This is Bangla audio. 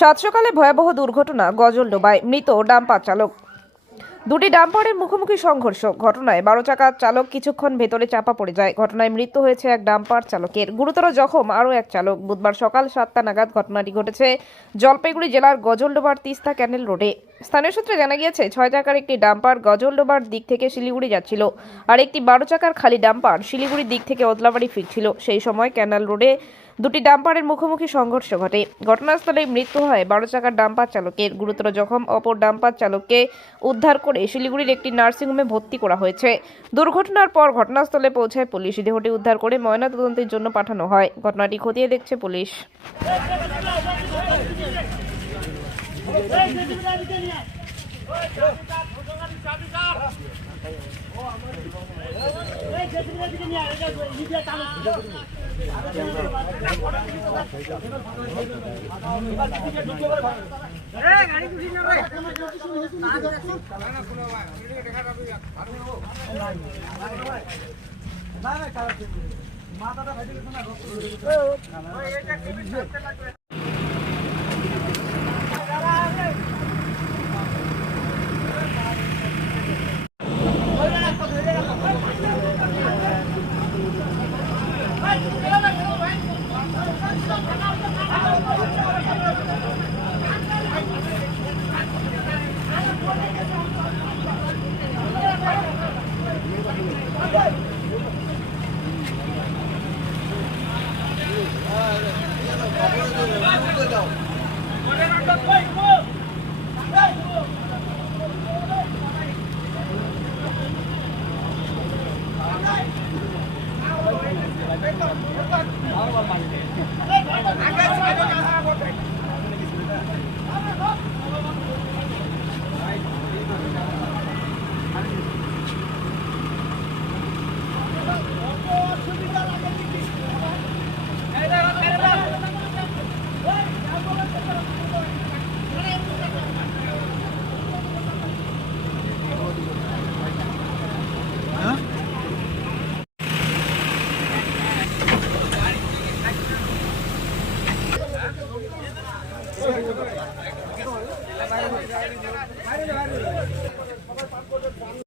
সাত সকালে ভয়াবহ দুর্ঘটনা গজলডোবায়, মৃত ডাম্পার চালক। দুটি ডাম্পারের মুখোমুখি সংঘর্ষ ঘটনায় 12 চাকার চালক কিছুক্ষণ ভেতরে চাপা পড়ে যায়। ঘটনায় মৃত্যু হয়েছে এক ডাম্পার চালকের, গুরুতর জখম আরও এক চালক। বুধবার সকাল 7টা নাগাদ ঘটনাটি ঘটেছে জলপাইগুড়ি জেলার গজলডোবার তিস্তা ক্যানেল রোডে। স্থানীয় সূত্রে জানা গিয়েছে 6 চাকার একটি ডাম্পার গজলডোবার দিক থেকে শিলিগুড়ি যাচ্ছিল, আর একটি 12 চাকার খালি ডাম্পার শিলিগুড়ির দিক থেকে ওদলাবাড়ি ফিরছিল। সেই সময় ক্যানেল রোডে দুটি ডাম্পারের মুখোমুখি সংঘর্ষ ঘটে। ঘটনাস্থলেই মৃত্যু হয় 12 চাকার ডাম্পার চালকের। গুরুতর জখম অপর ডাম্পার চালককে উদ্ধার করে শিলিগুড়ির একটি নার্সিংহোমে ভর্তি করা হয়েছে। দুর্ঘটনার পর ঘটনাস্থলে পৌঁছায় পুলিশ। দেহটি উদ্ধার করে ময়নাতদন্তের জন্য পাঠানো হয়। ঘটনাটি খতিয়ে দেখছে পুলিশ। Go!